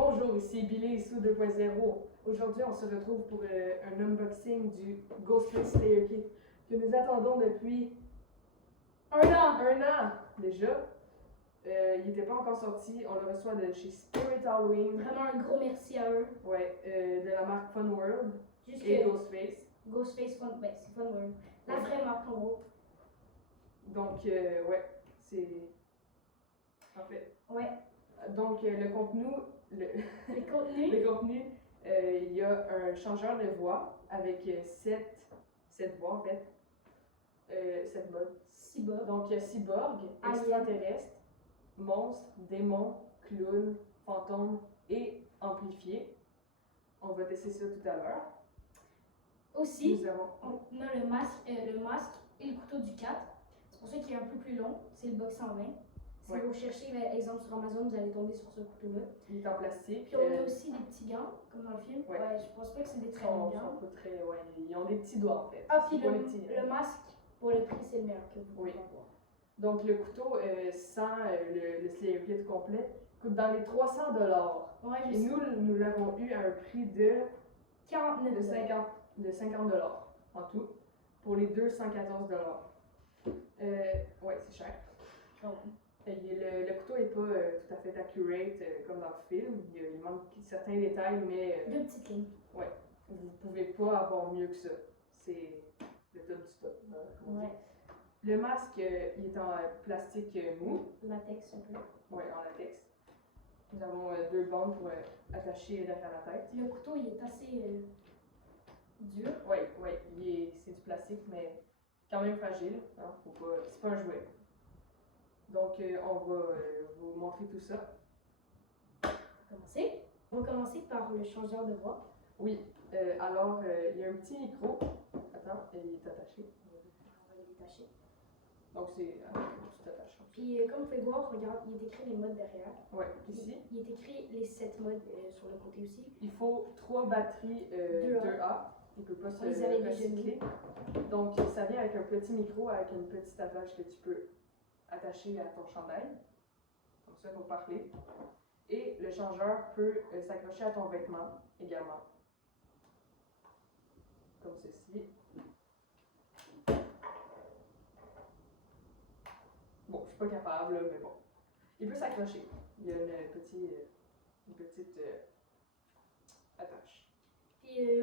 Bonjour, ici Billy Issou 2.0. Aujourd'hui, on se retrouve pour un unboxing du Ghostface Slayer Kit que nous attendons depuis un an déjà. Il n'était pas encore sorti, on le reçoit de chez Spirit Halloween. Vraiment un gros merci à eux. Ouais, de la marque Fun World Juste et que Ghostface. Ghostface Fun, ben c'est Fun World. La vraie marque en gros. Donc, ouais, c'est parfait. Ouais. Donc, le contenu, Le contenu. le contenu, il y a un changeur de voix avec 7 voix en fait. 7 modes. Cyborg. Donc, il y a cyborg, extraterrestre, monstre, démon, clown, fantôme et amplifié. On va tester ça tout à l'heure. Aussi, Nous avons... on a le masque et le couteau du 4. C'est pour ça qu'il est un peu plus long. C'est le box 120. Si Ouais. vous cherchez, exemple sur Amazon, vous allez tomber sur ce couteau-là. Il est en plastique. Puis on a aussi des petits gants, comme dans le film. Ouais. Je pense pas que c'est des très longs gants. Ils ont des petits doigts en fait. Ah, puis pas les petits, le masque, pour le prix, c'est le meilleur que vous pouvez avoir. Donc le couteau sans le Slayer Kit complet coûte dans les 300 $. Ouais, Et nous l'avons eu à un prix de 49 de 50 $ en tout pour les deux 114 $. Ouais, c'est cher. Le couteau n'est pas tout à fait accurate comme dans le film. Il manque certains détails, mais... Deux petites lignes. Ouais, vous ne pouvez pas avoir mieux que ça. C'est le top du top. Ouais. Le masque, il est en plastique mou. Latex un peu. Oui, en latex. Nous avons 2 bandes pour attacher derrière la tête. Le couteau, il est assez dur. Oui, c'est du plastique, mais quand même fragile. Hein, c'est pas un jouet. Donc, on va vous montrer tout ça. On va commencer par le changeur de voix. Oui, alors, il y a un petit micro. Attends, il est attaché. On va le détacher. Donc, c'est tout attaché. Puis, comme vous pouvez voir, regarde, il est écrit les modes derrière. Oui, ici. Il est écrit les 7 modes sur le côté aussi. Il faut 3 batteries 2A. Il ne peut pas se recycler. Donc, ça vient avec un petit micro, avec une petite attache que tu peux attacher à ton chandail. Comme ça, pour parler. Et le changeur peut s'accrocher à ton vêtement également. Comme ceci. Bon, je suis pas capable, là, mais bon. Il peut s'accrocher. Il y a une petite attache. Puis,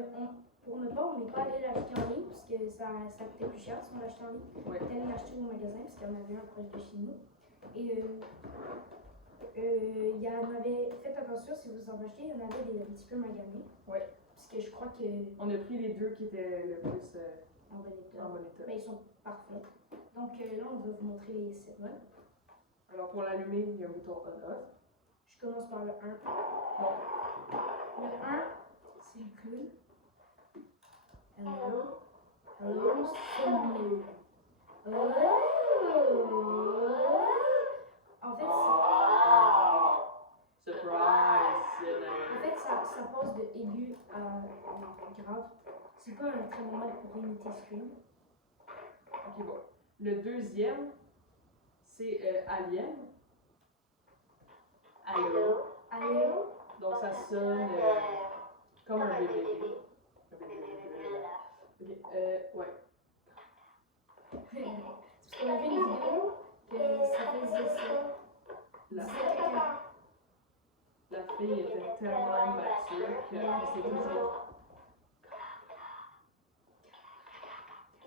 pour notre part, on n'est pas allé l'acheter en ligne parce que ça coûtait plus cher si on l'achetait en ligne. On est allé l'acheter au magasin parce qu'il y en avait un proche de chez nous. Et il y en avait, faites attention si vous en achetez, il y en avait des un petit peu maganés. Oui. Parce que je crois que. On a pris les 2 qui étaient le plus en bon état. En bon état. Ben, ils sont parfaits. Donc là, on va vous montrer les 7 modes. Alors pour l'allumer, il y a un bouton on-off. Je commence par le 1. Bon. Le 1, c'est le clown. Hello. Hello, c'est nous. En fait, ça passe de aigu à grave. C'est pas un très bon mode pour imiter Scream. Ok, bon. Le deuxième, c'est Alien. Allô. Allô. Donc ça sonne comme un bébé. Ouais. C'est parce qu'on a vu une vidéo que ça faisait ça. La fille était tellement immature qu'elle faisait toujours.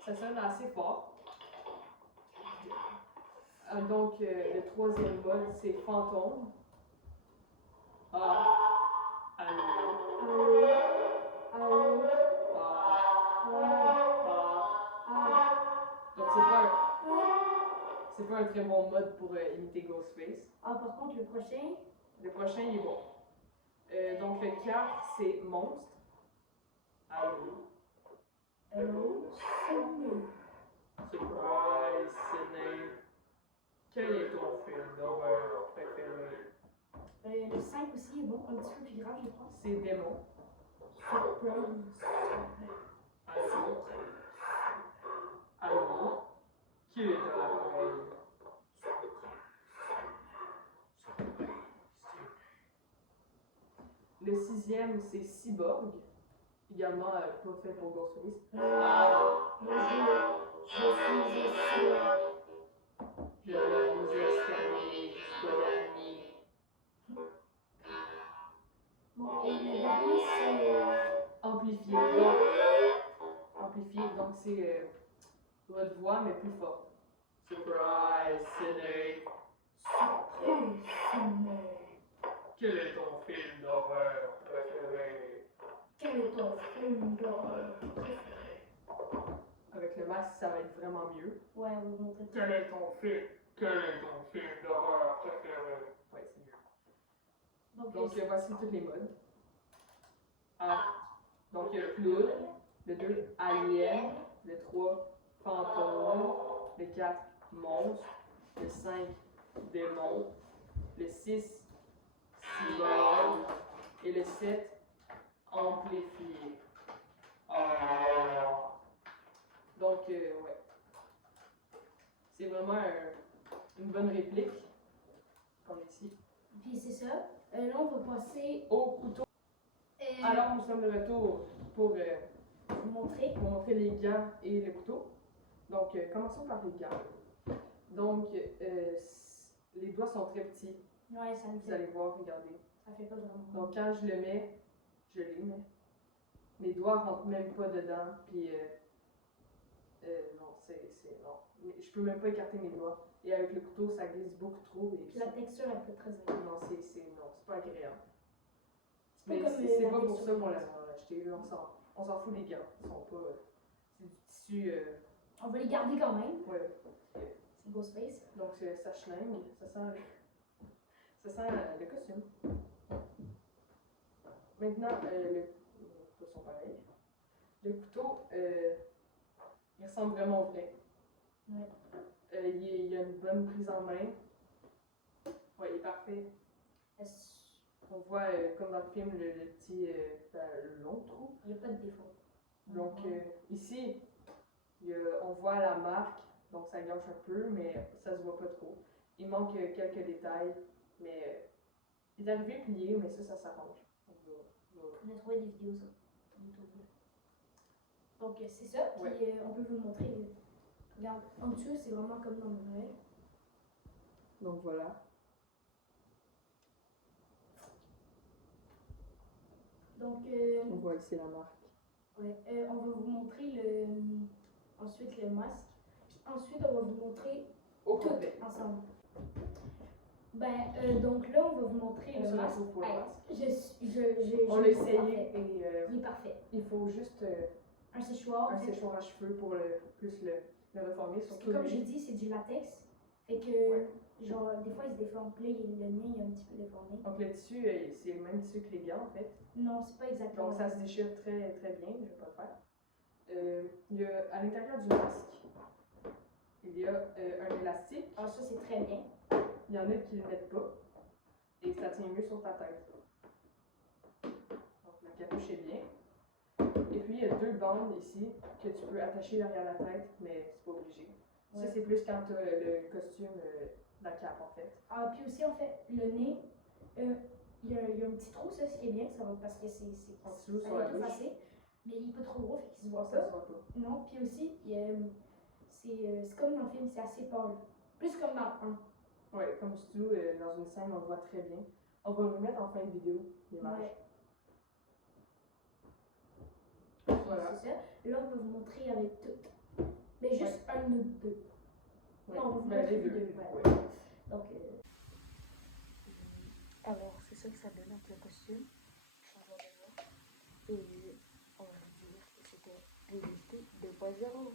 Ça sonne assez fort. Donc, le troisième mode, c'est fantôme. Donc, c'est pas un très bon mode pour imiter Ghostface. Par contre, le prochain, il est bon. Donc, le 4, c'est monstre. Hello, Surprise, Sydney. Quel est ton film d'horreur préféré? Le 5 aussi est bon, un petit peu plus grave, je crois. C'est démon. Allô? Qui est à l'appareil? Le 6e, c'est Cyborg. Également pas fait pour Ghostface. Moi, je suis ici. Je vous extermine, soyez. Bon, et le dernier, c'est... Amplifié. Amplifié, donc c'est votre voix, mais plus forte. Surprise, Sidney. Surprise, Sidney. Quel est ton film d'horreur préféré? Quel est ton film d'horreur préféré? Avec le masque, ça va être vraiment mieux. Ouais, on va vous montrer. Quel est ton film d'horreur préféré? Ouais, c'est mieux. Donc voici tous les modes. Donc il y a le clown, le 2, alien, le 3, fantôme, le 4, monstre, le 5, démon, le 6, cyborg et le 7, amplifié. Donc, ouais. C'est vraiment une bonne réplique, comme ici. Puis c'est ça. Là, on va passer au couteau. Alors, nous sommes de retour pour vous montrer les gants et le couteau. Donc, commençons par les gants. Donc, les doigts sont très petits. Ouais, ça me Vous allez voir, regardez. Ça fait pas vraiment. Donc, quand je le mets, je les mets. Mes doigts rentrent même pas dedans. Puis, non, non. Mais je peux même pas écarter mes doigts. Et avec le couteau, ça glisse beaucoup trop. Et puis la texture, elle peut très agréable. Non, c'est pas agréable. C'est Mais pas c'est pas pour ça qu'on l'a acheté. On s'en fout des gants. Ils sont pas. C'est du tissu. On va les garder quand même. Ouais. C'est Ghostface. Donc ça schlingue, ça sent le costume. Maintenant, les couteaux sont pareils. Le couteau, il ressemble vraiment au vrai. Ouais. Il a une bonne prise en main. Ouais, il est parfait. On voit, comme dans le film, le petit le long trou. Il n'y a pas de défaut. Donc, ici, on voit la marque, donc ça gâche un peu, mais ça se voit pas trop. Il manque quelques détails, mais il est arrivé plié, mais ça s'arrange. On a trouvé des vidéos, ça, sur YouTube. Donc, c'est ça. Puis, ouais. on peut vous le montrer. Regarde, en dessous, c'est vraiment comme dans le vrai. Donc, voilà. Donc, on voit ici la marque. Ouais, on va vous montrer ensuite le masque. Puis ensuite, on va vous montrer tout ensemble. Donc là, on va vous montrer le masque. Pour le masque. On l'a essayé et il est parfait. Il faut juste un séchoir. Un séchoir à cheveux pour plus le reformer. Surtout comme j'ai dit, c'est du latex. Fait que, genre, des fois, il se déforme. Puis là, le nez est un petit peu déformé. Donc le tissu, c'est le même tissu que les gants, en fait. Non, c'est pas exactement. Donc ça se déchire très, très bien, je vais pas le faire. Il y a, à l'intérieur du masque, il y a un élastique. Ah, ça, c'est très bien. Il y en a qui ne le mettent pas. Et ça tient mieux sur ta tête. Donc la capuche est bien. Et puis il y a 2 bandes ici que tu peux attacher derrière la tête, mais c'est pas obligé. Ouais. Ça, c'est plus quand tu as le costume, la cape, en fait. Ah, puis aussi, en fait, le nez, il y a un petit trou, ça, ce qui est bien, ça va, parce que c'est en dessous, sur la bouche. Effacé, mais il est pas trop gros, fait qu'il se voit ça pas. Se voit pas. Non, puis aussi, c'est comme dans le film, c'est assez pâle. Plus comme dans le 1. Oui, comme tu dis, dans une scène, on le voit très bien. On va le remettre en fin de vidéo, l'image. Ouais. Voilà. C'est ça. Là, on va vous montrer avec tout. Mais juste un ou deux. Ouais. Non, on va vous montrer les deux. Ouais. Donc, alors, c'est ça que ça donne avec le costume. Changement de voix. Et on va vous dire que c'était réalité 2.0.